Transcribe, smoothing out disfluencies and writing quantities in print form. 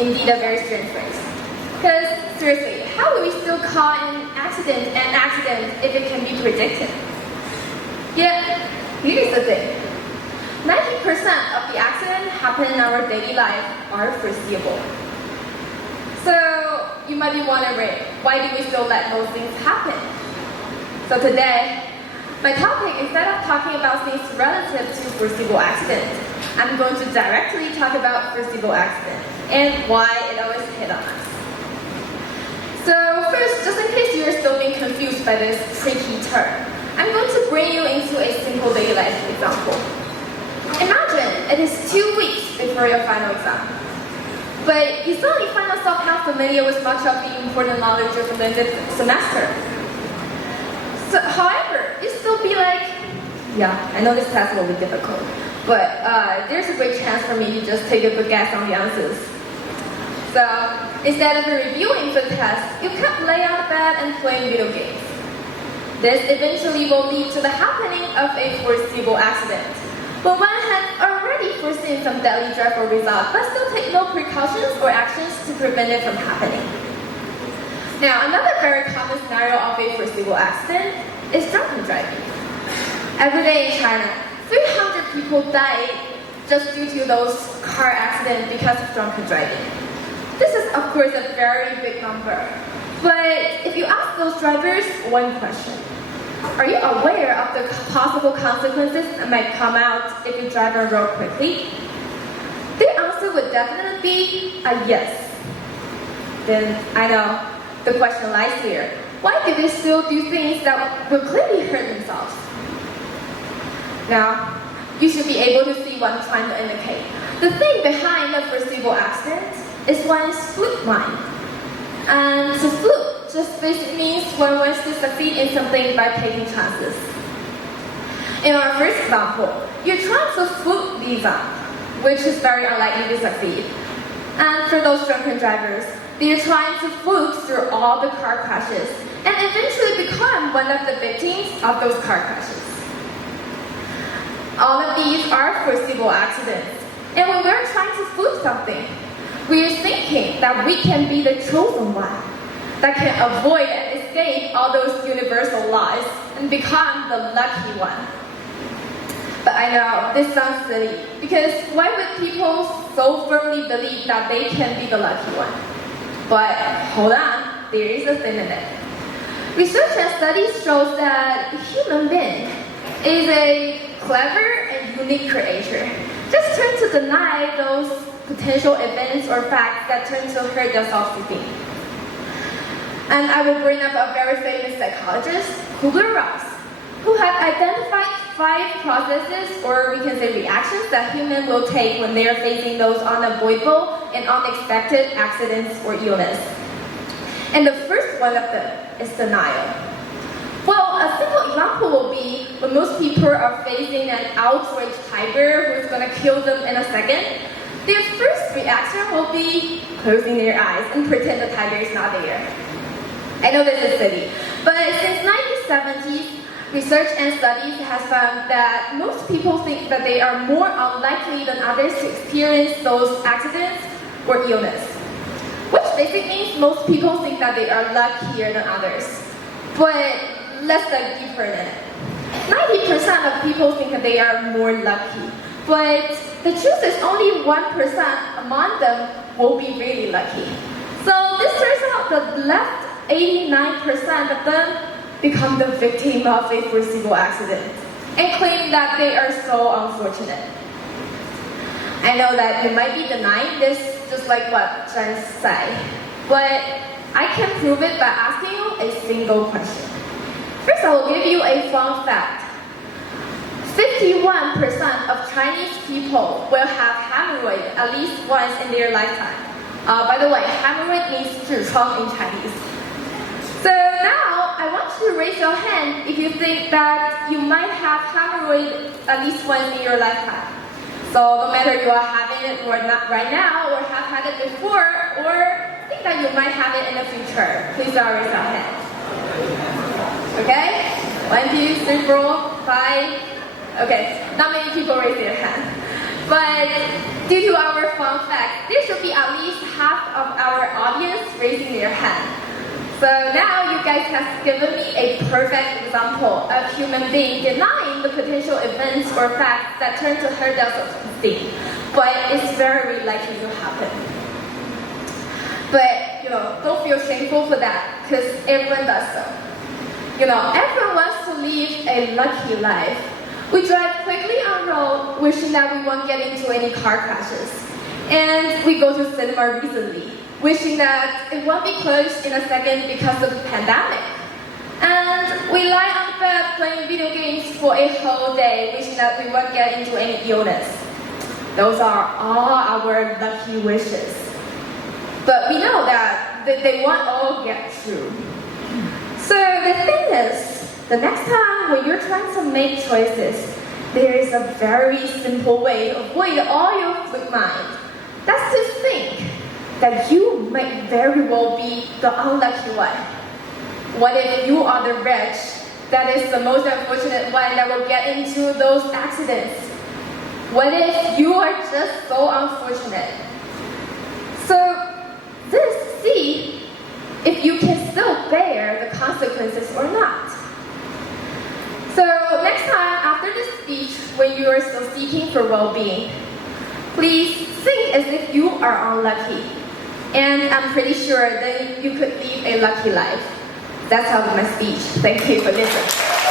indeed a very strange phrase. Because, seriously, how do we still call an accident if it can be predicted? Yet, here's the thing. 90% of the accidents happen in our daily life are foreseeable. So, you might be wondering, why do we still let those things happen? So today, my topic, instead of talking about things relative to foreseeable accidents, I'm going to directly talk about foreseeable accidents and why it always hit on us. So first, just in case you're still being confused by this tricky term, I'm going to bring you into a simple daily life example. Imagine it is 2 weeks before your final exam, but you suddenly find yourself not familiar with much of the important knowledge of the limited semester. So, however, you still be like, yeah, I know this test will be difficult, but there's a great chance for me to just take a good guess on the answers. So, instead of reviewing the test, you kept laying on the bed and playing video games. This eventually will lead to the happening of a foreseeable accident, but one had already foreseen some deadly dreadful result, but still take no precautions or actions to prevent it from happening. Now, another very common scenario of a foreseeable accident is drunken driving. Every day in China, 300 people die just due to those car accidents because of drunken driving. This is, of course, a very big number. But if you ask those drivers one question, are you aware of the possible consequences that might come out if you drive on road quickly? Their answer would definitely be a yes. Then I know the question lies here. Why do they still do things that will clearly hurt themselves? Now, you should be able to see what I'm trying to indicate. The thing behind a foreseeable accident is one's fluke mind. And to fluke just basically means one wants to succeed in something by taking chances. In our first example, you're trying to fluke the exam, which is very unlikely to succeed. And for those drunken drivers, they're trying to fluke through all the car crashes and eventually become one of the victims of those car crashes. All of these are foreseeable accidents. And when we're trying to fluke something, we're thinking that we can be the chosen one that can avoid and escape all those universal laws and become the lucky one. But I know this sounds silly, because why would people so firmly believe that they can be the lucky one? But hold on, there is a thing in it. Research and studies shows that the human being is a clever and unique creature. Just trying to deny those potential events or facts that turn to hurt their self-esteem. And I will bring up a very famous psychologist, Kubler-Ross, who had identified 5 processes, or we can say reactions, that humans will take when they are facing those unavoidable and unexpected accidents or illness. And the first one of them is denial. Well, a simple example will be when most people are facing an outraged tiger who's going to kill them in a second, their first reaction will be closing their eyes and pretend the tiger is not there. I know this is silly, but since 1970s, research and studies has found that most people think that they are more unlikely than others to experience those accidents or illness. Which basically means most people think that they are luckier than others. But let's dive deeper in it. 90% of people think that they are more lucky. But the truth is only 1% among them will be really lucky. So this turns out that the left 89% of them become the victim of a foreseeable accident and claim that they are so unfortunate. I know that you might be denying this, just like what Jen said, but I can prove it by asking you a single question. First, I will give you a fun fact. 51% of Chinese people will have hemorrhoid at least once in their lifetime. By the way, hemorrhoid means 痔疮 in Chinese. So now, I want you to raise your hand if you think that you might have hemorrhoid at least once in your lifetime. So no matter you are having it or not right now, or have had it before, or think that you might have it in the future, please raise your hand. Okay? 1, 2, 3, 4, 5. Okay, not many people raise their hand. But Due to our fun fact, there should be at least half of our audience raising their hand. So now you guys have given me a perfect example of human being denying the potential events or facts that turn to hurt their self-esteem. But it's very likely to happen. But, don't feel shameful for that, because everyone does so. Everyone wants to live a lucky life. We drive quickly on road, wishing that we won't get into any car crashes. And we go to cinema recently, wishing that it won't be closed in a second because of the pandemic. And we lie on bed playing video games for a whole day, wishing that we won't get into any illness. Those are all our lucky wishes. But we know that they won't all get true. So the thing is, the next time when you're trying to make choices, there is a very simple way to avoid all your flip mind. That's to think that you might very well be the unlucky one. What if you are the wretch that is the most unfortunate one that will get into those accidents? What if you are just so unfortunate? So just see if you can still bear the consequences or not. So next time after this speech, when you are still seeking for well-being, please think as if you are unlucky. And I'm pretty sure that you could live a lucky life. That's all of my speech. Thank you for listening.